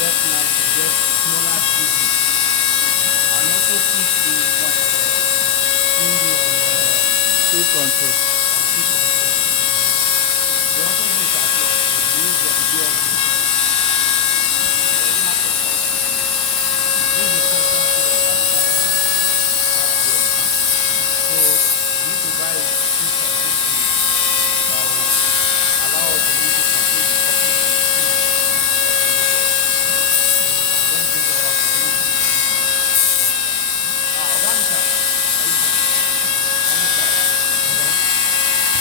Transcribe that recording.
left now to get smaller pieces and also put the thingy on Speed control. speed control. We also